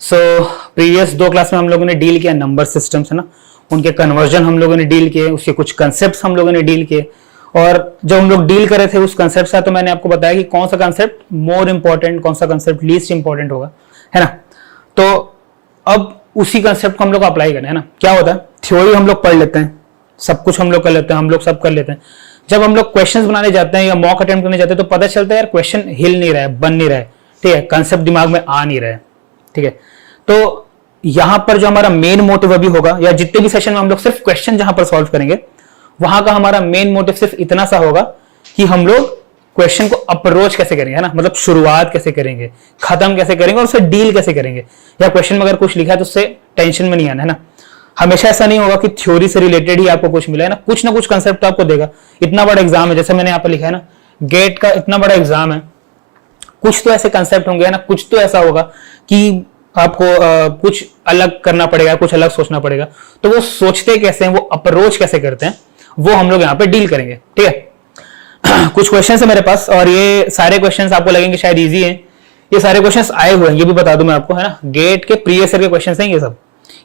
So previous 2 class में हम लोगों ने डील किया नंबर सिस्टम्स है ना, उनके कन्वर्जन हम लोगों ने डील किए, उसके कुछ कंसेप्ट हम लोगों ने डील किए। और जब हम लोग डील कर रहे थे उस कंसेप्ट से, तो मैंने आपको बताया कि कौन सा कंसेप्ट मोर इंपॉर्टेंट, कौन सा कंसेप्ट लीस्ट इंपॉर्टेंट होगा, है ना। तो अब उसी कंसेप्ट को हम लोग अप्लाई करें, है ना। क्या होता है, थ्योरी हम लोग पढ़ लेते हैं, सब कुछ हम लोग कर लेते हैं, हम लोग सब कर लेते हैं। जब हम लोग क्वेश्चंस बनाने जाते हैं या मॉक अटेम्प्ट करने जाते हैं, तो पता चलता है यार क्वेश्चन हिल नहीं रहा है, बन नहीं रहा है, ठीक है, कंसेप्ट दिमाग में आ नहीं रहा है, ठीक है। तो यहां पर जो हमारा मेन मोटिव अभी होगा, या जितने भी सेशन में हम लोग सिर्फ क्वेश्चन जहां पर सॉल्व करेंगे, वहां का हमारा मेन मोटिव सिर्फ इतना सा होगा कि हम लोग क्वेश्चन को अप्रोच कैसे करेंगे, है ना, मतलब शुरुआत कैसे करेंगे, खत्म कैसे करेंगे और उससे डील कैसे करेंगे। या क्वेश्चन में अगर कुछ लिखा है तो उससे टेंशन में नहीं आना, है ना। हमेशा ऐसा नहीं होगा कि थ्योरी से रिलेटेड ही आपको कुछ मिला, है ना, कुछ ना कुछ कंसेप्ट आपको देगा। इतना बड़ा एग्जाम है, जैसे मैंने यहाँ पर लिखा है ना, गेट का इतना बड़ा एग्जाम है, कुछ तो ऐसे कंसेप्ट होंगे, है ना, कुछ तो ऐसा होगा कि आपको कुछ अलग करना पड़ेगा, कुछ अलग सोचना पड़ेगा। तो वो सोचते कैसे हैं, वो अप्रोच कैसे करते हैं, वो हम लोग यहाँ पे डील करेंगे, ठीक है। कुछ क्वेश्चंस है मेरे पास, और ये सारे क्वेश्चंस आपको लगेंगे शायद इजी हैं। ये सारे क्वेश्चंस आए हुए हैं, ये भी बता दूं मैं आपको, है ना, गेट के प्रीवियस ईयर के क्वेश्चंस हैं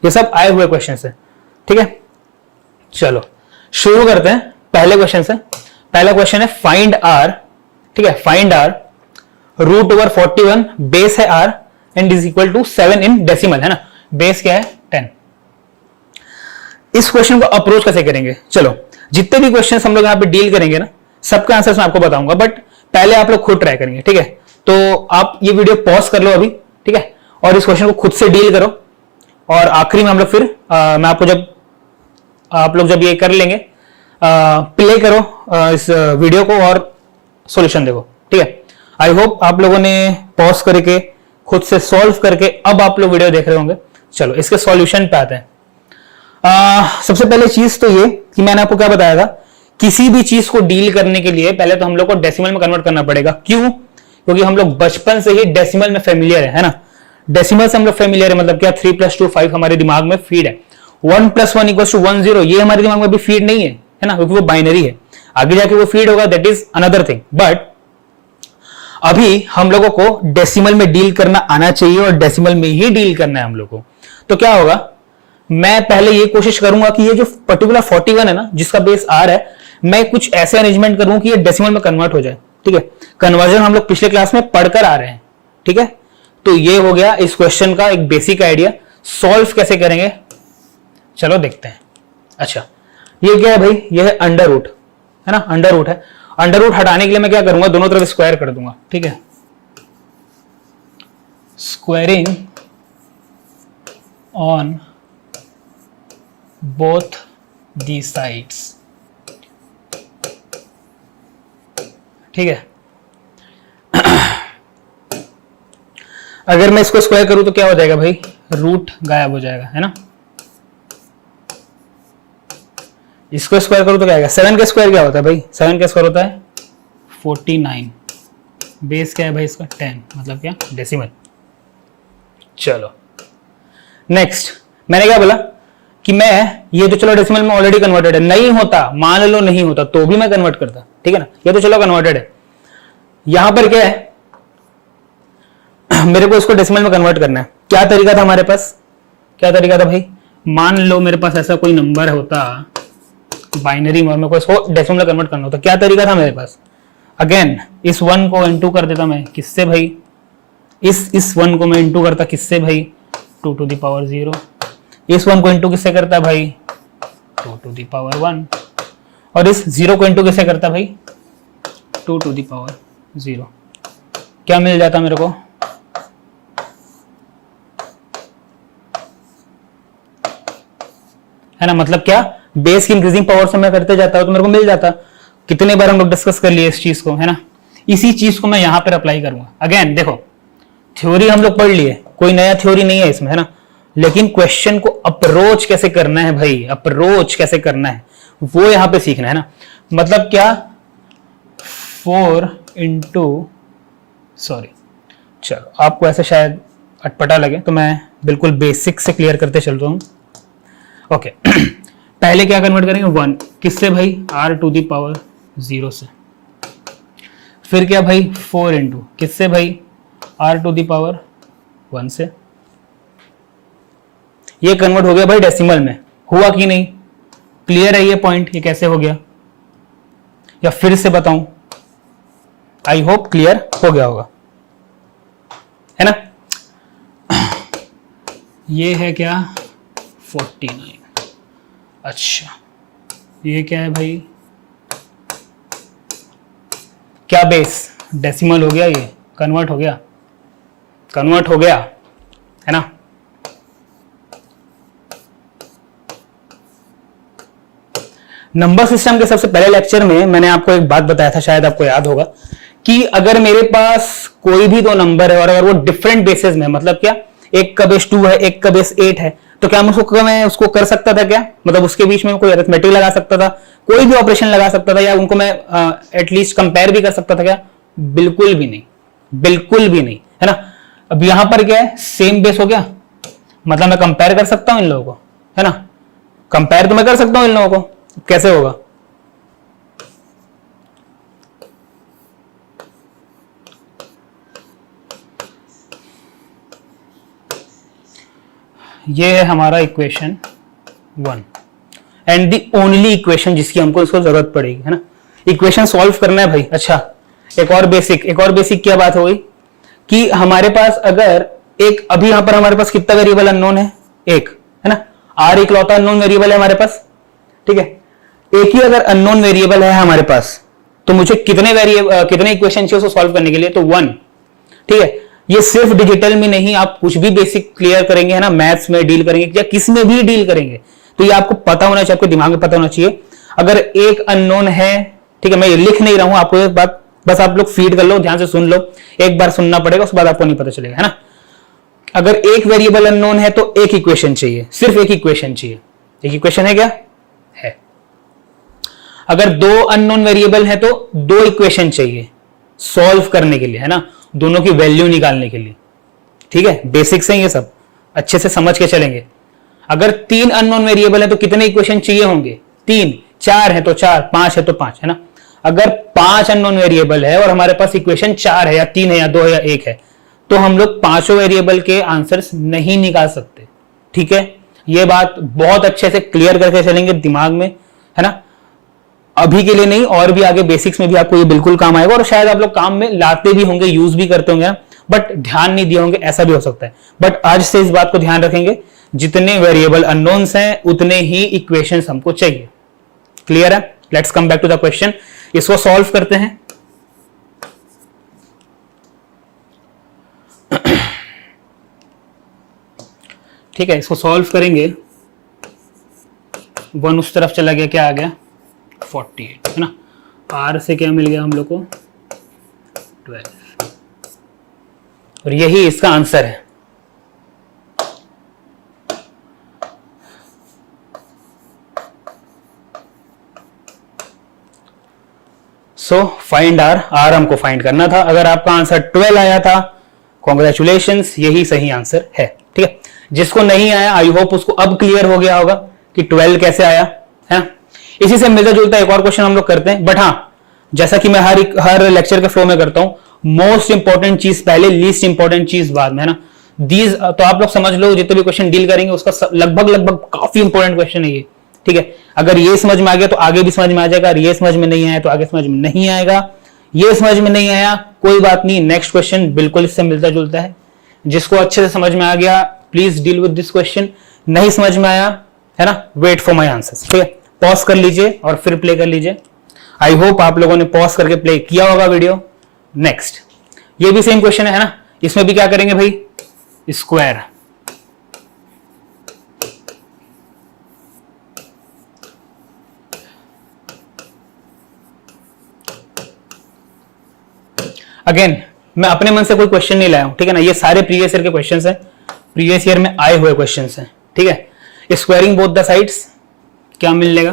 ये सब आए हुए क्वेश्चंस हैं, ठीक है। चलो शुरू करते हैं पहले क्वेश्चन से। पहला क्वेश्चन है फाइंड आर, ठीक है, find R root over 41, base है R and is equal to 7 in decimal, है ना, बेस क्या है 10। इस क्वेश्चन को अप्रोच कैसे करेंगे, चलो जितने भी क्वेश्चन हम लोग यहाँ पे डील करेंगे ना, सबका आंसर मैं आपको बताऊंगा, बट पहले आप लोग खुद ट्राई करेंगे, ठीक है। तो आप ये वीडियो पॉज कर लो अभी, ठीक है, और इस क्वेश्चन को खुद से डील करो, और आखिरी में हम लोग फिर मैं आपको जब आप लोग जब ये कर लेंगे, प्ले करो इस वीडियो को और सॉल्यूशन देखो, ठीक है। आई होप आप लोगों ने पॉज करके खुद से सॉल्व करके अब आप लोग वीडियो देख रहे होंगे। चलो इसके सॉल्यूशन पे आते हैं। सबसे पहले चीज तो ये कि मैंने आपको क्या बताया था, किसी भी चीज को डील करने के लिए पहले तो हम लोग को डेसिमल में कन्वर्ट करना पड़ेगा। क्यों? क्योंकि हम लोग बचपन से ही डेसिमल में फेमिलियर है ना। डेसिमल से हम लोग फेमिलियर है, मतलब क्या 3 + 2 5 हमारे दिमाग में फीड है। 1 + 1 = 1 0 ये हमारे दिमाग में अभी फीड नहीं है ना, क्योंकि वो बाइनरी है। आगे जाके वो फीड होगा, that is another thing. But अभी हम लोगों को डेसिमल में डील करना आना चाहिए और डेसिमल में ही डील करना है हम लोग को। तो क्या होगा, मैं पहले ये कोशिश करूंगा कि ये जो पर्टिकुलर 41 है ना, जिसका बेस आर है, मैं कुछ ऐसे अरेंजमेंट करूं कि ये डेसिमल में कन्वर्ट हो जाए, ठीक है। कन्वर्जन हम लोग पिछले क्लास में पढ़कर आ रहे हैं, ठीक है। तो ये हो गया इस क्वेश्चन का एक बेसिक आइडिया। सॉल्व कैसे करेंगे चलो देखते हैं। अच्छा ये क्या है भाई, ये है अंडर रूट, है ना, अंडर रूट है। अंडर रूट हटाने के लिए मैं क्या करूंगा, दोनों तरफ स्क्वायर कर दूंगा, ठीक है। Squaring on both the sides, ठीक है। अगर मैं इसको स्क्वायर करूं तो क्या हो जाएगा भाई, रूट गायब हो जाएगा, है ना। इसको स्क्वायर करूं तो क्या आएगा, 7 का स्क्वायर क्या होता है भाई, 7 का स्क्वायर होता है 49। बेस क्या है भाई इसका 10, मतलब क्या डेसिमल। चलो नेक्स्ट, मैंने क्या बोला कि मैं ये तो चलो डेसिमल में ऑलरेडी कन्वर्टेड है, नहीं होता मान लो नहीं होता तो भी मैं कन्वर्ट करता, ठीक है ना। ये तो चलो कन्वर्टेड है। यहां पर क्या है, मेरे को इसको डेसिमल में कन्वर्ट करना है। क्या तरीका था हमारे पास, क्या तरीका था भाई, मान लो मेरे पास ऐसा कोई नंबर होता बाइनरी में, मेरे को इसको डेसिमल में कन्वर्ट करना होता, क्या तरीका था मेरे पास। अगेन इस 1 को इनटू कर देता मैं, किससे भाई, इस 1 को मैं इनटू करता किससे भाई, 2 to the power 0। इस 1 को इनटू किससे करता भाई, 2 to the power 1। और इस 0 को इनटू किससे करता भाई, 2 to the power 0। क्या मिल जाता मेरे को, है ना, मतलब क्या बेस की इंक्रीजिंग पावर से मैं करते जाता हूं तो मेरे को मिल जाता। कितने बार हम लोग डिस्कस कर लिए इस चीज को, है ना। इसी चीज को मैं यहां पर अप्लाई करूंगा। अगेन देखो थ्योरी हम लोग पढ़ लिए, कोई नया थ्योरी नहीं है इसमें, है ना, लेकिन क्वेश्चन को अप्रोच कैसे करना है भाई, अप्रोच कैसे करना है वो यहां पे सीखना है ना। मतलब क्या 4 into सॉरी, चलो आपको ऐसे शायद अटपटा लगे तो मैं बिल्कुल बेसिक से क्लियर करते चल रहा हूं। ओके पहले क्या कन्वर्ट करेंगे 1 किससे भाई, r to the power 0 से। फिर क्या भाई 4 into किससे भाई, r to the power 1 से। ये कन्वर्ट हो गया भाई डेसिमल में, हुआ कि नहीं? क्लियर है ये पॉइंट, ये कैसे हो गया, या फिर से बताऊं? आई होप क्लियर हो गया होगा, है ना? ये है क्या 49, अच्छा ये क्या है भाई, क्या बेस, डेसिमल हो गया, ये कन्वर्ट हो गया, कन्वर्ट हो गया, है ना? नंबर सिस्टम के सबसे पहले लेक्चर में मैंने आपको एक बात बताया था, शायद आपको याद होगा, कि अगर मेरे पास कोई भी दो नंबर है और अगर वो डिफरेंट बेसिस में, मतलब क्या, एक का बेस 2 है, एक का बेस 8 है, तो क्या मैं उसको कर सकता था क्या? मतलब उसके बीच में कोई अरिथमेटिक लगा सकता था, कोई भी ऑपरेशन लगा सकता था, या उनको मैं एटलीस्ट कंपेयर भी कर सकता था क्या? बिल्कुल भी नहीं, बिल्कुल भी नहीं, है ना? अब यहां पर क्या है, सेम बेस हो गया, मतलब मैं कंपेयर कर सकता हूं इन लोगों को, है ना? कंपेयर तो मैं कर सकता हूं इन लोगों को, कैसे होगा? ये है हमारा equation 1 and the only equation जिसकी हमको इसको जरूरत पड़ेगी, है ना? इक्वेशन सॉल्व करना है भाई। अच्छा, एक और बेसिक क्या बात हो गई कि हमारे पास अगर एक, अभी यहां पर हमारे पास कितना वेरिएबल अननोन है? एक, है ना? आर इकलौता अननोन वेरिएबल है हमारे पास, ठीक है? एक ही अगर अननोन वेरिएबल है हमारे पास, तो मुझे कितने इक्वेशन चाहिए उसको सॉल्व करने के लिए? तो 1, ठीक है? ये सिर्फ डिजिटल में नहीं, आप कुछ भी बेसिक क्लियर करेंगे, है ना, मैथ्स में डील करेंगे या किस में भी डील करेंगे, तो ये आपको पता होना चाहिए, आपके दिमाग में पता होना चाहिए। अगर एक अननोन है, ठीक है, मैं ये लिख नहीं रहा हूं, आपको एक बात बस आप लोग फीड कर लो, ध्यान से सुन लो, एक बार सुनना पड़ेगा, उसके बाद आपको नहीं पता चलेगा, है ना? अगर एक वेरिएबल अननोन है तो एक इक्वेशन चाहिए, सिर्फ एक इक्वेशन चाहिए। एक इक्वेशन है क्या? है। अगर दो अननोन वेरिएबल है तो दो इक्वेशन चाहिए सॉल्व करने के लिए, है ना, दोनों की वैल्यू निकालने के लिए, ठीक है? बेसिक्स हैं ये सब, अच्छे से समझ के चलेंगे। अगर 3 अननोन वेरिएबल है तो कितने इक्वेशन चाहिए होंगे? 3, 4 है तो 4, 5 है तो 5, है ना? अगर 5 अननोन वेरिएबल है और हमारे पास इक्वेशन 4 है या 3 है या 2 है या 1 है, तो हम लोग पांचों वेरिएबल के आंसर्स नहीं निकाल सकते, ठीक है? ये बात बहुत अच्छे से क्लियर करके चलेंगे दिमाग में, है ना? अभी के लिए नहीं, और भी आगे बेसिक्स में भी आपको ये बिल्कुल काम आएगा, और शायद आप लोग काम में लाते भी होंगे, यूज भी करते होंगे, बट ध्यान नहीं दिए होंगे, ऐसा भी हो सकता है। बट आज से इस बात को ध्यान रखेंगे, जितने वेरिएबल अननोन्स हैं उतने ही इक्वेशंस हमको चाहिए। क्लियर है? Let's come back to the question, इसको सॉल्व करते हैं। ठीक है, इसको सॉल्व करेंगे। 1 उस तरफ चला गया, क्या आ गया? 48, है ना? आर से क्या मिल गया हम लोग को? 12, और यही इसका आंसर है। सो फाइंड आर हमको फाइंड करना था। अगर आपका आंसर 12 आया था, कॉन्ग्रेचुलेशंस, यही सही आंसर है, ठीक है? जिसको नहीं आया, आई होप उसको अब क्लियर हो गया होगा कि 12 कैसे आया, है ना? इसी से मिलता जुलता एक और क्वेश्चन हम लोग करते हैं, बट हाँ, जैसा कि मैं हर लेक्चर के फ्लो में करता हूं, मोस्ट इंपॉर्टेंट चीज पहले, लीस्ट इंपॉर्टेंट चीज बाद में, है ना? दीज तो आप लोग समझ लो, जितने भी क्वेश्चन डील करेंगे उसका लगभग काफी इंपॉर्टेंट क्वेश्चन है ये, ठीक है? अगर ये समझ में आ गया तो आगे भी समझ में आ जाएगा, और ये समझ में नहीं आया तो आगे समझ में नहीं आएगा। ये समझ में नहीं आया, कोई बात नहीं, नेक्स्ट क्वेश्चन बिल्कुल इससे मिलता जुलता है। जिसको अच्छे से समझ में आ गया, please deal with this question. नहीं समझ में आया, है ना, वेट फॉर माई आंसर्स, ठीक है? पॉज कर लीजिए और फिर प्ले कर लीजिए। आई होप आप लोगों ने पॉज करके प्ले किया होगा वीडियो। नेक्स्ट, ये भी सेम क्वेश्चन है ना? इसमें भी क्या करेंगे भाई? स्क्वायर। अगेन, मैं अपने मन से कोई क्वेश्चन नहीं लाया हूं, ठीक है ना? ये सारे प्रीवियस ईयर के क्वेश्चंस हैं, प्रीवियस ईयर में आए हुए क्वेश्चंस हैं, ठीक है? स्क्वायरिंग बोथ द साइड्स, क्या मिलेगा?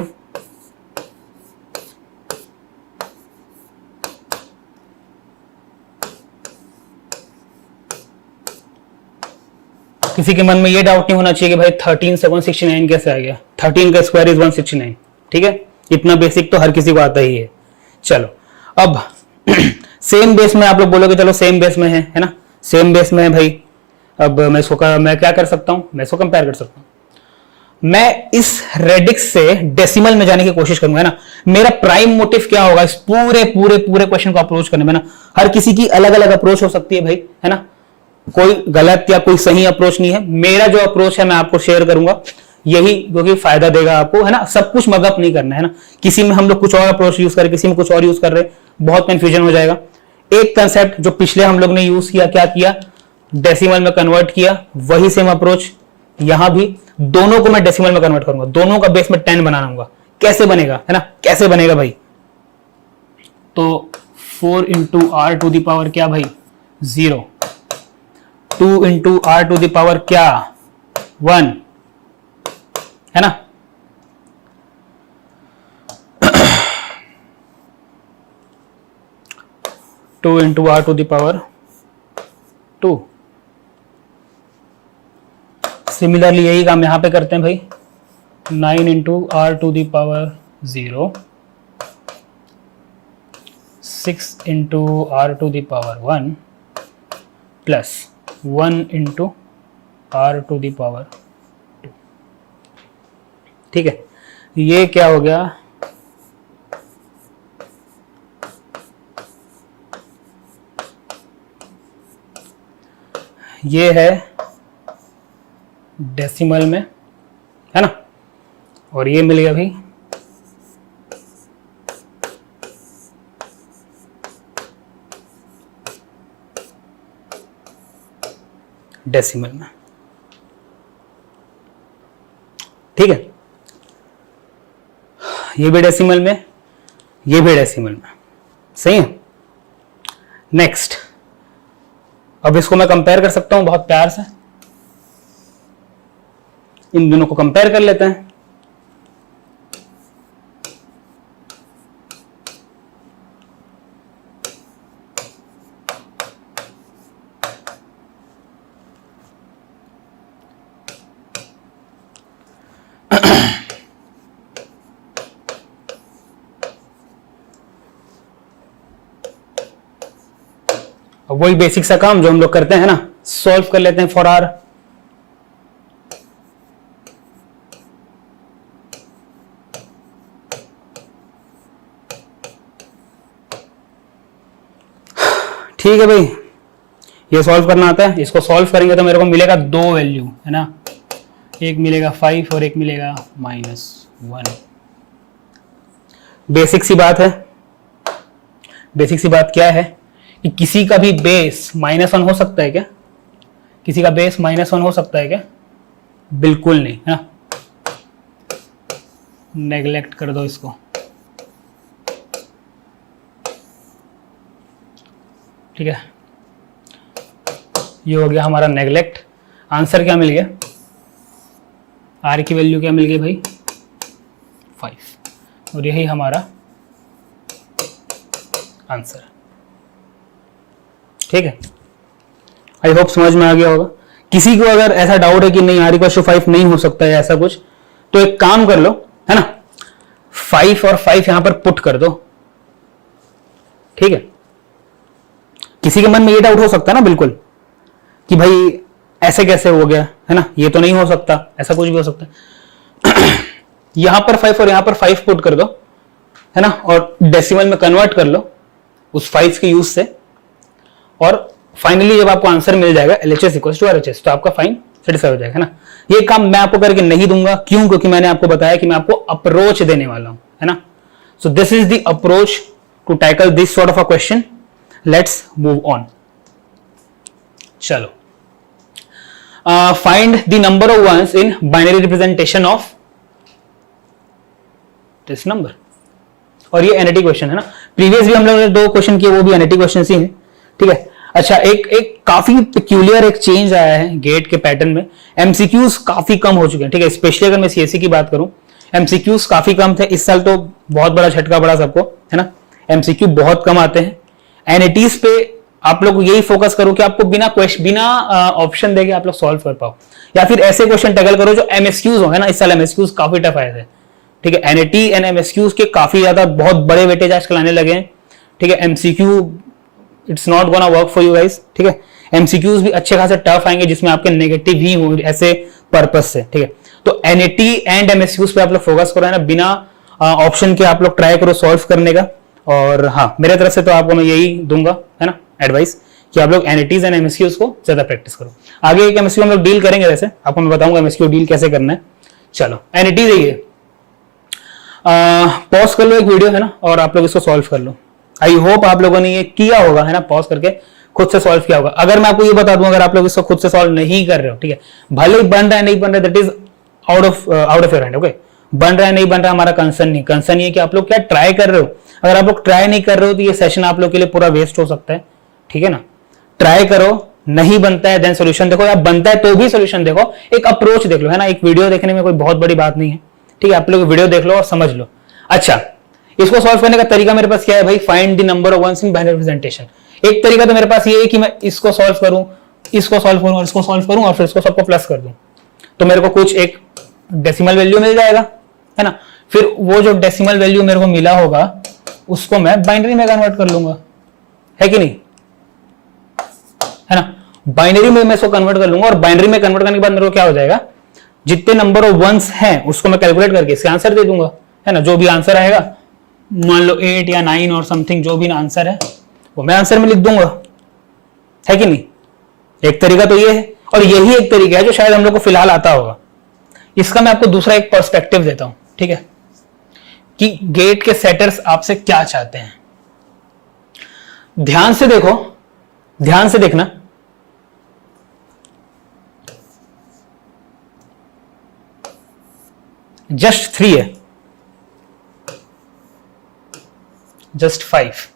किसी के मन में ये डाउट नहीं होना चाहिए कि भाई 13,769 कैसे आ गया? 13 का स्क्वायर इज 169, ठीक है? इतना बेसिक तो हर किसी को आता ही है। चलो, अब सेम बेस में आप लोग बोलोगे चलो सेम बेस में है ना? सेम बेस में है भाई। अब मैं क्या कर सकता हूं? मैं इसको कंपेयर कर सकता हूं, मैं इस रेडिक्स से डेसिमल में जाने की कोशिश करूंगा, है ना। मेरा प्राइम मोटिव क्या होगा इस पूरे पूरे पूरे क्वेश्चन को अप्रोच करने में ना। हर किसी की अलग अलग अप्रोच हो सकती है भाई, है ना। कोई गलत या कोई सही अप्रोच नहीं है। मेरा जो अप्रोच है मैं आपको शेयर करूंगा, यही जो कि फायदा देगा आपको, है ना। सब कुछ मगअप नहीं करना है ना। किसी में हम लोग कुछ और अप्रोच यूज कर रहे, किसी में कुछ और यूज कर रहे, बहुत कंफ्यूजन हो जाएगा। एक कंसेप्ट जो पिछले हम लोग ने यूज किया, क्या किया, डेसिमल में कन्वर्ट किया, वही सेम अप्रोच यहां भी। दोनों को मैं डेसिमल में कन्वर्ट करूंगा, दोनों का बेस में 10 बनाऊंगा। कैसे बनेगा, है ना, कैसे बनेगा भाई। तो 4 into R to the power क्या भाई 0, 2 into R to the power क्या 1, है ना। Two into R to the power 2। Similarly यही काम यहां पे करते हैं भाई, 9 into R to the power 0, 6 into R to the power 1 plus 1 into R to the power 2। ठीक है, ये क्या हो गया, ये है डेसिमल में, है ना। और ये मिल गया भाई डेसिमल में। ठीक है, ये भी डेसिमल में, ये भी डेसिमल में, सही है। नेक्स्ट, अब इसको मैं कंपेयर कर सकता हूं बहुत प्यार से। इन दोनों को कंपेयर कर लेते हैं। अब वही बेसिक सा काम जो हम लोग करते हैं ना, सॉल्व कर लेते हैं फॉर आर। ठीक है भाई, ये सॉल्व करना आता है। इसको सॉल्व करेंगे तो मेरे को मिलेगा 2 वैल्यू, है ना। एक मिलेगा 5 और एक मिलेगा -1। बेसिक सी बात है। बेसिक सी बात क्या है कि किसी का भी बेस -1 हो सकता है क्या? किसी का बेस -1 हो सकता है क्या? बिल्कुल नहीं, है ना। नेग्लेक्ट कर दो इसको। ठीक है, ये हो गया हमारा नेग्लेक्ट। आंसर क्या मिल गया? आर की वैल्यू क्या मिल गई भाई? 5। और यही हमारा आंसर। ठीक है, आई होप समझ में आ गया होगा। किसी को अगर ऐसा डाउट है कि नहीं आर इक्वल टू 5 नहीं हो सकता है ऐसा कुछ, तो एक काम कर लो, है ना, 5 और 5 यहां पर पुट कर दो। ठीक है, किसी के मन में ये डाउट हो सकता है ना बिल्कुल कि भाई ऐसे कैसे हो गया, है ना, ये तो नहीं हो सकता, ऐसा कुछ भी हो सकता है। यहां पर 5 और यहां पर 5 पुट कर दो, है ना, और डेसिमल में कन्वर्ट कर लो उस 5 के यूज से, और फाइनली जब आपको आंसर मिल जाएगा LHS इक्वल टू RHS, तो आपका फाइन सेटिस्फाई हो जाएगा, है ना। ये काम मैं आपको करके नहीं दूंगा, क्यों? क्योंकि मैंने आपको बताया कि मैं आपको अप्रोच देने वाला हूं, है ना। So this is the approach to tackle this sort of a question. Let's move on. चलो, find the number of ones in binary representation of this number. और ये एनएटी क्वेश्चन है ना। प्रीवियस भी हम लोगों ने 2 क्वेश्चन किए, वो भी एनएटी क्वेश्चन ही है। ठीक है, अच्छा, एक काफी पिक्यूलियर एक चेंज आया है गेट के पैटर्न में। एमसीक्यूज काफी कम हो चुके हैं। ठीक है, स्पेशली अगर मैं सीएससी की बात करूं, एमसीक्यूज काफी कम थे इस साल, तो बहुत बड़ा झटका पड़ा सबको, है ना। एमसीक्यू बहुत कम आते हैं। एनएटीज पे आप लोग यही फोकस करो कि आपको बिना ऑप्शन देके आप लोग सॉल्व कर पाओ, या फिर ऐसे क्वेश्चन टैकल करो जो एमएसक्यूज हो, है ना। इस साल एमएसक्यूज काफी टफ आए थे। ठीक है, एनएटी एंड एमएसक्यूज के काफी ज्यादा बहुत बड़े वेटेज आजकल आने लगे हैं। ठीक है, MCQ it's not gonna work for you guys. ठीक है, एमसीक्यूज भी अच्छे खासे टफ आएंगे जिसमें आपके नेगेटिव ही हो ऐसे पर्पस से। ठीक है, तो एनईटी एंड एमएसक्यूज पे आप लोग फोकस करो है ना, बिना ऑप्शन के आप लोग ट्राई करो सॉल्व करने का। और हाँ, मेरे तरफ से तो आपको मैं यही दूंगा है ना एडवाइस कि आप लोग एनईटीज एंड एमएसक्यूज को ज्यादा प्रैक्टिस करो। आगे एक एमएसक्यू हम लोग डील करेंगे, वैसे आपको मैं बताऊंगा एमएसक्यू डील कैसे करना है। चलो एनईटीज है ये, पॉज कर लो एक वीडियो है ना, और आप लोग इसको सॉल्व कर लो। आई होप आप लोगों ने ये किया होगा है ना, पॉज करके खुद से सॉल्व किया होगा। अगर मैं आपको ये बता दूं, अगर आप लोग इसको खुद से सॉल्व नहीं कर रहे हो, ठीक है, भले ही बन रहा है नहीं बन रहा है, that is out of your hand. Okay, बन रहा है नहीं बन रहा हमारा कंसर्न नहीं, कंसर्न ये कि आप लोग क्या ट्राई कर रहे हो। अगर आप लोग ट्राई नहीं कर रहे हो तो ये सेशन आप लोग के लिए पूरा वेस्ट हो सकता है, ठीक है ना। ट्राई करो, नहीं बनता है देन सोल्यूशन देखो, या बनता है तो भी सोल्यूशन देखो, एक अप्रोच देख लो है ना। एक वीडियो देखने में कोई बहुत बड़ी बात नहीं है, ठीक है, आप लोग वीडियो देख लो और समझ लो। अच्छा, इसको सॉल्व करने का तरीका मेरे पास क्या है भाई, find the number of ones in binary representation. एक तरीका तो मेरे पास ये है कि मैं इसको सॉल्व करूं, इसको सॉल्व करूं और इसको सॉल्व करूं और फिर इसको सबको प्लस कर दूं, तो मेरे को कुछ एक डेसिमल वैल्यू मिल जाएगा है ना। फिर वो जो डेसिमल वैल्यू मेरे को मिला होगा उसको मैं बाइनरी में कन्वर्ट कर लूंगा, है कि नहीं, है ना। बाइनरी में मैं इसको कन्वर्ट कर लूंगा और बाइनरी में कन्वर्ट करने के बाद मेरे को क्या हो जाएगा, जितने नंबर ऑफ वंस हैं उसको मैं कैलकुलेट करके इसका आंसर दे दूंगा, है ना। जो भी आंसर आएगा, मान लो 8 या 9 और समथिंग जो भी आंसर है वो मैं आंसर में लिख दूंगा, है कि नहीं। एक तरीका तो ये है, और यही एक तरीका है जो शायद हम लोग को फिलहाल आता होगा। इसका मैं आपको दूसरा एक पर्सपेक्टिव देता हूं, ठीक है, कि गेट के सेटर्स आपसे क्या चाहते हैं। ध्यान से देखो, ध्यान से देखना, जस्ट 3 है, जस्ट 5,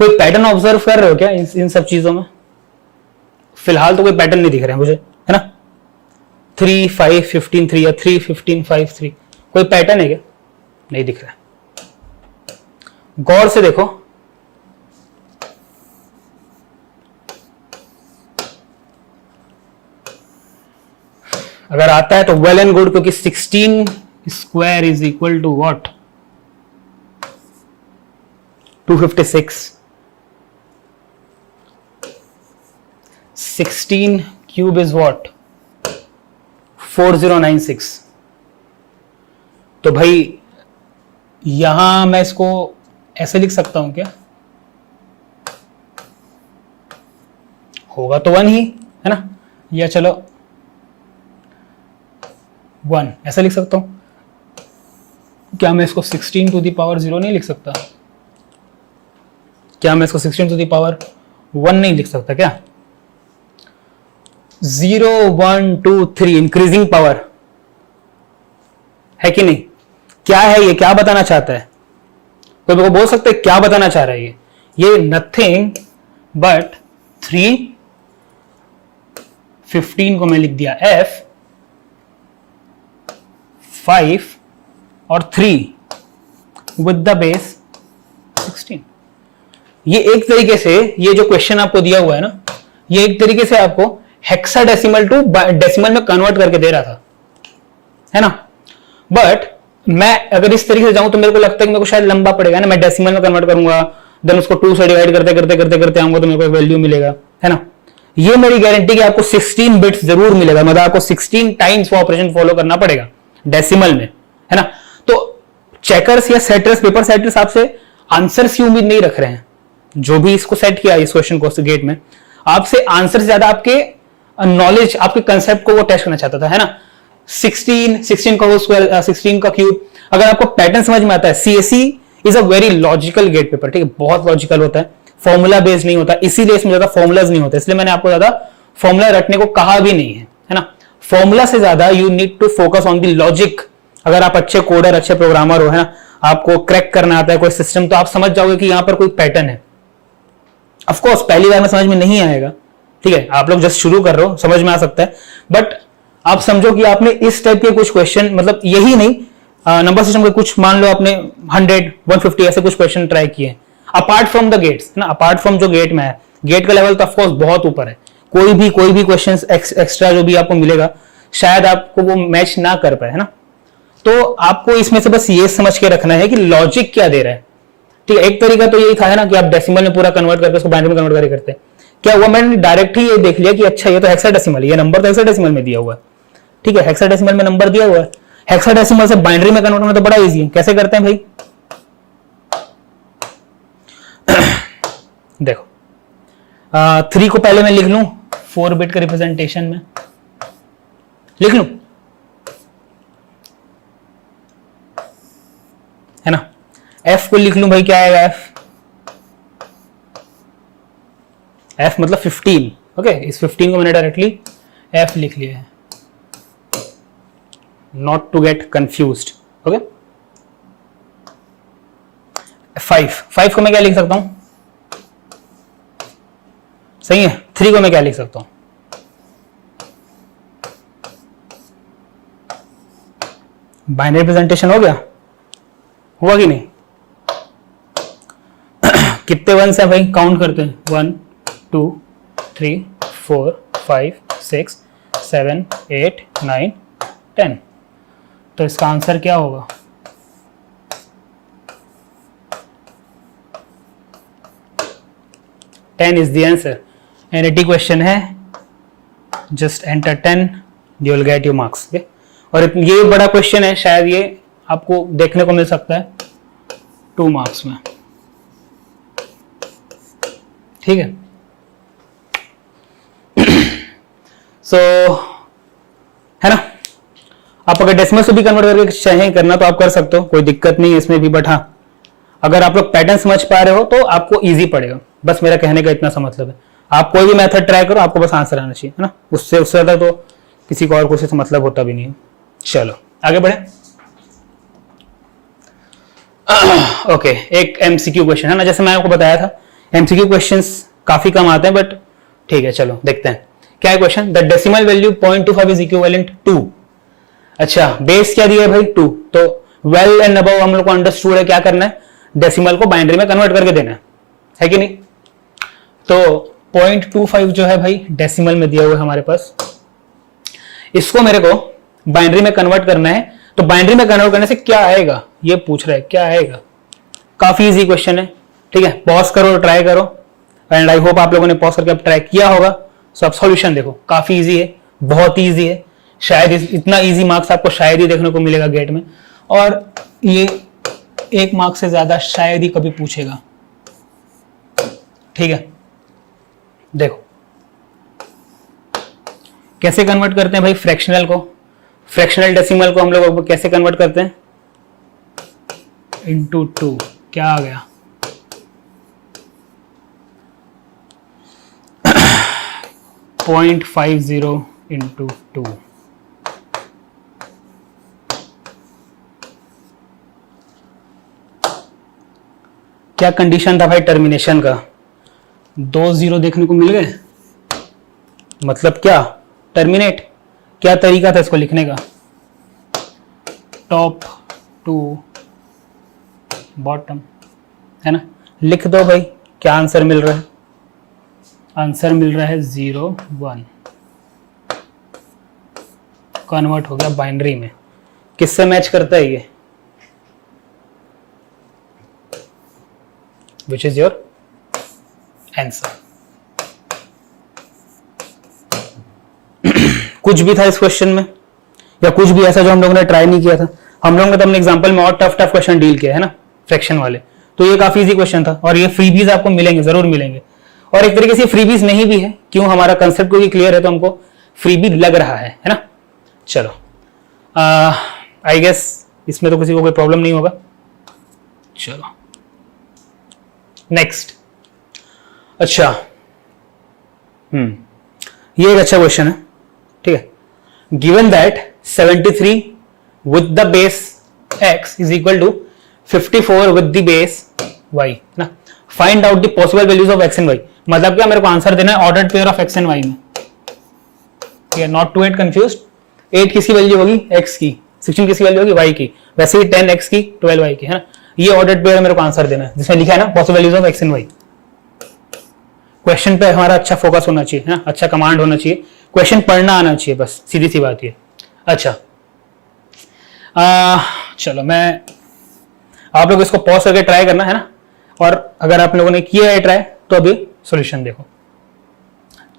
कोई पैटर्न ऑब्जर्व कर रहे हो क्या इन सब चीजों में? फिलहाल तो कोई पैटर्न नहीं दिख रहा है मुझे, है ना। 3 5 15 3 या 3 15 5 3, कोई पैटर्न है क्या? नहीं दिख रहा है। गौर से देखो, अगर आता है तो वेल एंड गुड, क्योंकि 16 square is equal to what, 256। 16 cube is what, 4096। तो भाई यहां मैं इसको ऐसे लिख सकता हूं क्या? होगा तो 1 ही, है ना, या चलो 1 ऐसा लिख सकता हूं। क्या मैं इसको 16 टू द पावर 0 नहीं लिख सकता? क्या मैं इसको 16 टू द पावर 1 नहीं लिख सकता क्या? 0 1 2 3 इंक्रीजिंग पावर, है कि नहीं? क्या है ये, क्या बताना चाहता है? कोई मेरे को बोल सकते हैं क्या बताना चाह रहा है ये नथिंग बट 3, 15 को मैं लिख दिया f, 5 और 3 विद द बेस 16। ये एक तरीके से, ये जो क्वेश्चन आपको दिया हुआ है ना, ये एक तरीके से आपको हेक्साडेसिमल टू डेसिमल में कन्वर्ट करके दे रहा था, है ना। बट मैं अगर इस तरीके से जाऊं तो मेरे को लगता है कि मेरे को शायद लंबा पड़ेगा ना। मैं डेसिमल में कन्वर्ट करूंगा, देन उसको 2 से डिवाइड करते करते करते करते आऊंगा तो मेरे को एक वैल्यू मिलेगा, है ना। ये मेरी गारंटी कि आपको 16 बिट्स जरूर मिलेगा, मतलब आपको 16 टाइम्स वो ऑपरेशन फॉलो करना पड़ेगा डेसिमल में, है ना। तो चेकर्स या सेटर्स, पेपर सेटर्स आपसे आंसर्स की उम्मीद नहीं रख रहे हैं। जो भी इसको सेट किया इस क्वेश्चन को गेट में, आपसे आंसर से ज्यादा आपके नॉलेज, आपके कंसेप्ट को वो टेस्ट करना चाहता था, है ना। 16 का होल स्क्वायर, 16 का क्यूब। अगर आपको पैटर्न समझ में आता है, CSE is a very logical GATE paper, ठीक है, बहुत लॉजिकल होता है, फॉर्मूला बेस्ड नहीं होता, इसीलिए इसमें ज्यादा फॉर्मूलाज नहीं होते, इसलिए मैंने आपको ज्यादा फॉर्मूला रटने को कहा भी नहीं है ना। फॉर्मूला से ज्यादा you need to focus on the logic. अगर आप अच्छे कोडर, अच्छे प्रोग्रामर हो, है ना, आपको क्रैक करना आता है कोई सिस्टम, तो आप समझ जाओगे कि यहां पर कोई पैटर्न है। ऑफ कोर्स पहली बार में समझ में नहीं आएगा, ठीक है, आप लोग जस्ट शुरू कर रहे हो, समझ में आ सकता है, बट आप समझो कि आपने इस टाइप के कुछ क्वेश्चन, मतलब यही नहीं, नंबर सिस्टम के कुछ, मान लो आपने 100 150 ऐसे कुछ क्वेश्चन ट्राई किए अपार्ट फ्रॉम द गेट्स, ना, अपार्ट फ्रॉम जो गेट में है। गेट का लेवल तो ऑफ कोर्स बहुत ऊपर है, कोई भी क्वेश्चन एक्स्ट्रा जो भी आपको मिलेगा शायद आपको वो मैच ना कर पाए, है ना। तो आपको इसमें से बस ये समझ के रखना है कि लॉजिक क्या दे रहा है, ठीक है, एक तरीका तो यही था है ना कि आप डेसिमल में पूरा कन्वर्ट करके उसको बाइनरी में कन्वर्ट करके करते हैं। क्या हुआ, मैंने डायरेक्ट ही ये देख लिया कि अच्छा ये तो हेक्साडेसिमल है, ये नंबर तो हेक्साडेसिमल में दिया हुआ है। ठीक है, हेक्साडेसिमल में नंबर दिया हुआ है, हेक्साडेसिमल से बाइनरी में कन्वर्ट करना तो बड़ा इजी है। कैसे करते हैं भाई, देखो 3 को पहले मैं लिख लूं 4 बिट के रिप्रेजेंटेशन में, लिख लूं है ना। f को लिख लूं भाई, क्या आएगा f मतलब 15। ओके, इस 15 को मैंने डायरेक्टली f लिख लिया है, not to get confused. Okay, 5 को मैं क्या लिख सकता हूं, सही है। 3 को मैं क्या लिख सकता हूं, बाइनरी रिप्रेजेंटेशन हो गया, हुआ कि नहीं। कितने वंस है भाई, काउंट करते हैं, 1 2 3 4 5 6 7 8 9 10। तो इसका आंसर क्या होगा, ten is the answer. NAT question है, just enter 10, you will get your marks. और ये बड़ा क्वेश्चन है, शायद ये आपको देखने को मिल सकता है 2 मार्क्स में। ठीक है, सो है ना। आप अगर डेसिमल से भी कन्वर्ट करके चाहें करना तो आप कर सकते हो, कोई दिक्कत नहीं है इसमें भी। बट हाँ, अगर आप लोग पैटर्न समझ पा रहे हो तो आपको इजी पड़ेगा। बस मेरा कहने का इतना सा मतलब है, आप कोई भी मेथड ट्राई करो, आपको बस आंसर आना चाहिए, है ना। उससे ज्यादा तो किसी को और कुछ से मतलब होता भी नहीं है। चलो आगे बढ़े। ओके, एक एमसीक्यू क्वेश्चन है ना, जैसे मैं आपको बताया था एमसीक्यू क्वेश्चंस काफी कम आते हैं, बट ठीक है चलो देखते हैं क्या है question. The decimal value 0.25 is equivalent to. अच्छा, बेस क्या दिया है भाई, 2। तो वेल एंड अबव हम लोग को अंडरस्टूड है क्या करना है, डेसिमल को बाइनरी में कन्वर्ट करके देना है कि नहीं। तो 0.25 जो है भाई डेसिमल में दिया हुआ है हमारे पास, इसको मेरे को बाइनरी में कन्वर्ट करना है। तो बाइनरी में कन्वर्ट करने से क्या आएगा ये पूछ रहा है, क्या आएगा। काफी इजी क्वेश्चन है, ठीक है। पॉज करो, ट्राई करो, एंड आई होप आप लोगों ने पॉज करके अब ट्राई किया होगा। सो अब सॉल्यूशन देखो, काफी इजी है, बहुत इजी है। शायद इतना इजी मार्क्स आपको शायद ही देखने को मिलेगा गेट में, और ये 1 मार्क से ज्यादा शायद ही कभी पूछेगा। ठीक है, देखो कैसे कन्वर्ट करते हैं भाई फ्रैक्शनल को, फ्रैक्शनल डेसिमल को हम लोग कैसे कन्वर्ट करते हैं, इंटू 2। क्या आ गया, .50 इंटू 2। क्या कंडीशन था भाई टर्मिनेशन का, 2 0 देखने को मिल गए, मतलब क्या टर्मिनेट। क्या तरीका था इसको लिखने का, टॉप टू बॉटम, है ना। लिख दो भाई, क्या आंसर मिल रहा है, आंसर मिल रहा है 0 1। कन्वर्ट हो गया बाइनरी में। किससे मैच करता है ये, विच इज योर आंसर। कुछ भी था इस क्वेश्चन में, या कुछ भी ऐसा जो हम लोगों ने ट्राई नहीं किया था। हम लोगों ने तो अपने एग्जांपल में और टफ क्वेश्चन डील किया है ना, फ्रैक्शन वाले। तो ये काफी इजी क्वेश्चन था, और ये फ्रीबीज आपको मिलेंगे, जरूर मिलेंगे। और एक तरीके से फ्रीबीज नहीं भी है, क्यों, हमारा कंसेप्ट को भी क्लियर है तो हमको फ्रीबी लग रहा है ना। चलो आई गेस इसमें तो किसी को कोई प्रॉब्लम नहीं होगा। चलो नेक्स्ट। अच्छा, ये एक अच्छा क्वेश्चन है, ठीक है। Given that 73 with the base x is equal to 54 with the base y ना, find out the possible values of x and y। मतलब क्या, मेरे को आंसर देना है ordered pair of x and y में, ठीक है। नॉट टू गेट कंफ्यूज्ड, 8 किसकी वैल्यू होगी, x की, 16 किसकी वैल्यू होगी, y की, वैसे ही 10 x की 12 y की, है ना। ये ऑर्डर्ड पेयर मेरे को आंसर देना है, जिसमें लिखा है ना possible values of x and y। Question पे हमारा अच्छा फोकस होना चाहिए, है ना, अच्छा कमांड होना चाहिए, क्वेश्चन पढ़ना आना चाहिए, बस सीधी सी बात ये। अच्छा चलो मैं, आप लोग इसको पॉज करके ट्राई करना है ना। और अगर आप लोगों ने किया है ट्राई तो अभी सॉल्यूशन देखो।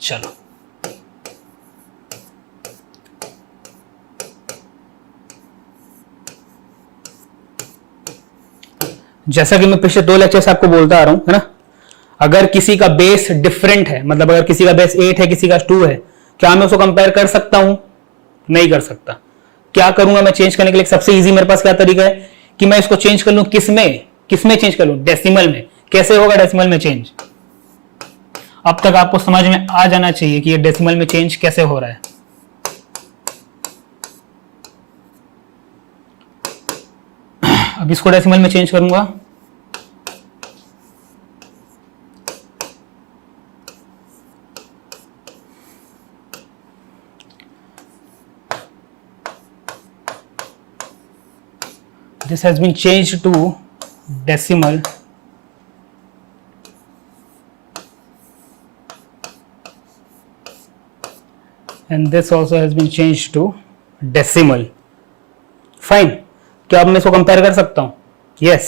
चलो जैसा कि मैं पिछले 2 लेक्चर से आपको बोलता आ रहा हूं, है ना, अगर किसी का बेस डिफरेंट है, मतलब अगर किसी का बेस 8 है किसी का 2 है, क्या मैं उसको कंपेयर कर सकता हूं? नहीं कर सकता। क्या करूंगा मैं चेंज करने के लिए? सबसे इजी मेरे पास क्या तरीका है कि मैं इसको चेंज कर लूं, किसमें चेंज कर लूं? डेसिमल में। कैसे होगा डेसिमल में चेंज? अब तक आपको समझ में आ जाना चाहिए कि ये डेसिमल में चेंज कैसे हो रहा है। अब इसको डेसिमल में चेंज करूंगा, this has been changed to decimal and this also has been changed to decimal. Fine. क्या अब मैं इसको कंपेयर कर सकता हूं? Yes.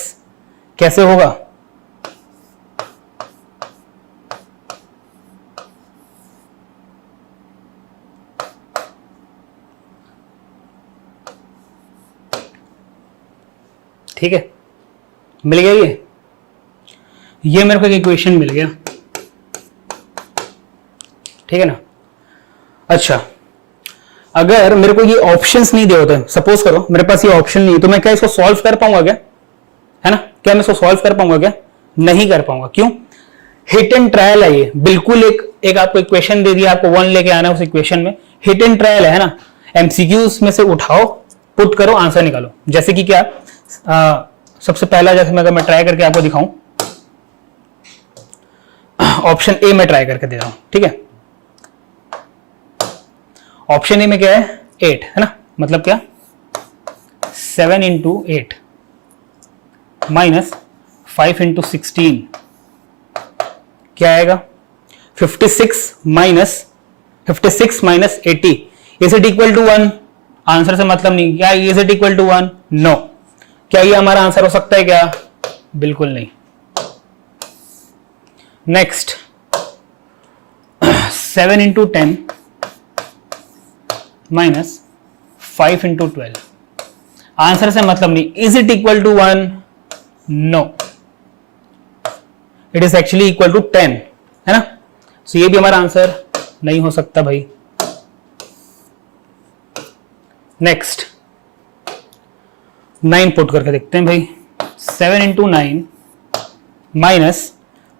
कैसे होगा? ठीक है, मिल गया ये मेरे को एक इक्वेशन मिल गया, ठीक है ना। अच्छा, अगर मेरे को ये ऑप्शंस नहीं दे होते, सपोज करो मेरे पास ये ऑप्शन नहीं है, तो मैं क्या इसको सॉल्व कर पाऊंगा क्या? है ना, क्या मैं इसको सॉल्व कर पाऊंगा क्या? नहीं कर पाऊंगा। क्यों? हिट एंड ट्रायल है ये, बिल्कुल एक आपको इक्वेशन दे दिया, आपको 1 लेके आना है उस इक्वेशन में, हिट एंड ट्रायल है ना। एमसीक्यूज में से उठाओ, पुट करो, आंसर निकालो। जैसे कि क्या, सबसे पहला जैसे मैं अगर मैं ट्राई करके आपको दिखाऊं, ऑप्शन ए में ट्राई करके दे रहा हूं, ठीक है। ऑप्शन ए में क्या है? 8 है ना, मतलब क्या, 7 इंटू 8 माइनस 5 इंटू 16 क्या आएगा? 56 minus 80 is it equal to 1? Answer से मतलब नहीं। क्या is it equal to 1? No. क्या ये हमारा आंसर हो सकता है क्या? बिल्कुल नहीं। Next, 7 into 10 minus 5 into 12, answer से मतलब नहीं। Is it equal to 1? No, it is actually equal to 10, है ना। सो ये भी हमारा आंसर नहीं हो सकता भाई। नेक्स्ट, 9 पुट करके देखते हैं भाई। 7 into 9 minus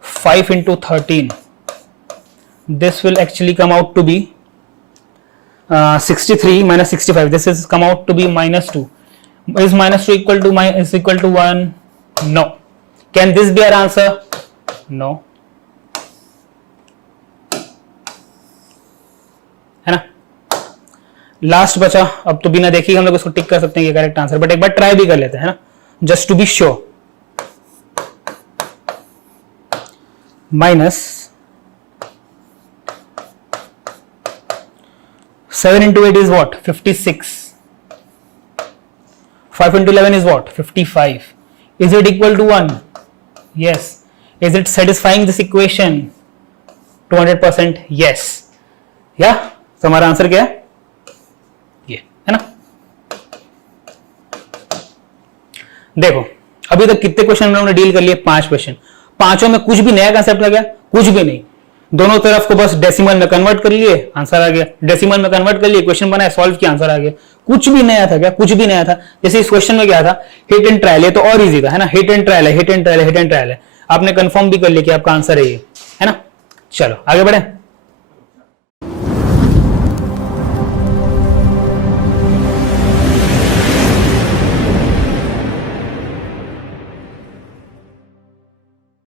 5 into 13, this will actually come out to be 63 minus 65. This is come out to be -2. Is -2 equal to 1? No. Can this be our answer? No. है ना। लास्ट बचा, अब तो बिना देखे हम लोग इसको टिक कर सकते हैं ये करेक्ट आंसर, बट एक बार ट्राई भी कर लेते हैं, है ना, just to be sure. Minus 7 into 8 is what? 56. 5 into 11 is what? 55. Is it equal to 1? Yes. Is it satisfying this equation? 200% yes. Yeah? तो हमारा आंसर क्या है? ये है ना। देखो अभी तक कितने क्वेश्चन हम लोगों ने डील कर लिए? 5 क्वेश्चन। पांचों में कुछ भी नया कंसेप्ट आ गया? कुछ भी नहीं। दोनों तरफ को बस डेसिमल में कन्वर्ट कर लिए, आंसर आ गया। डेसिमल में कन्वर्ट कर लिए, क्वेश्चन बनाया, सॉल्व किया, आंसर आ गया। कुछ भी नया था क्या? कुछ भी नया था। जैसे इस क्वेश्चन में क्या था? हिट एंड ट्रायल, ये तो और इजी था, है ना। हिट एंड ट्रायल है, हिट एंड ट्रायल है, हिट एंड ट्रायल है। आपने कंफर्म भी कर लिया कि आपका आंसर है ये, है ना। चलो आगे बढ़े।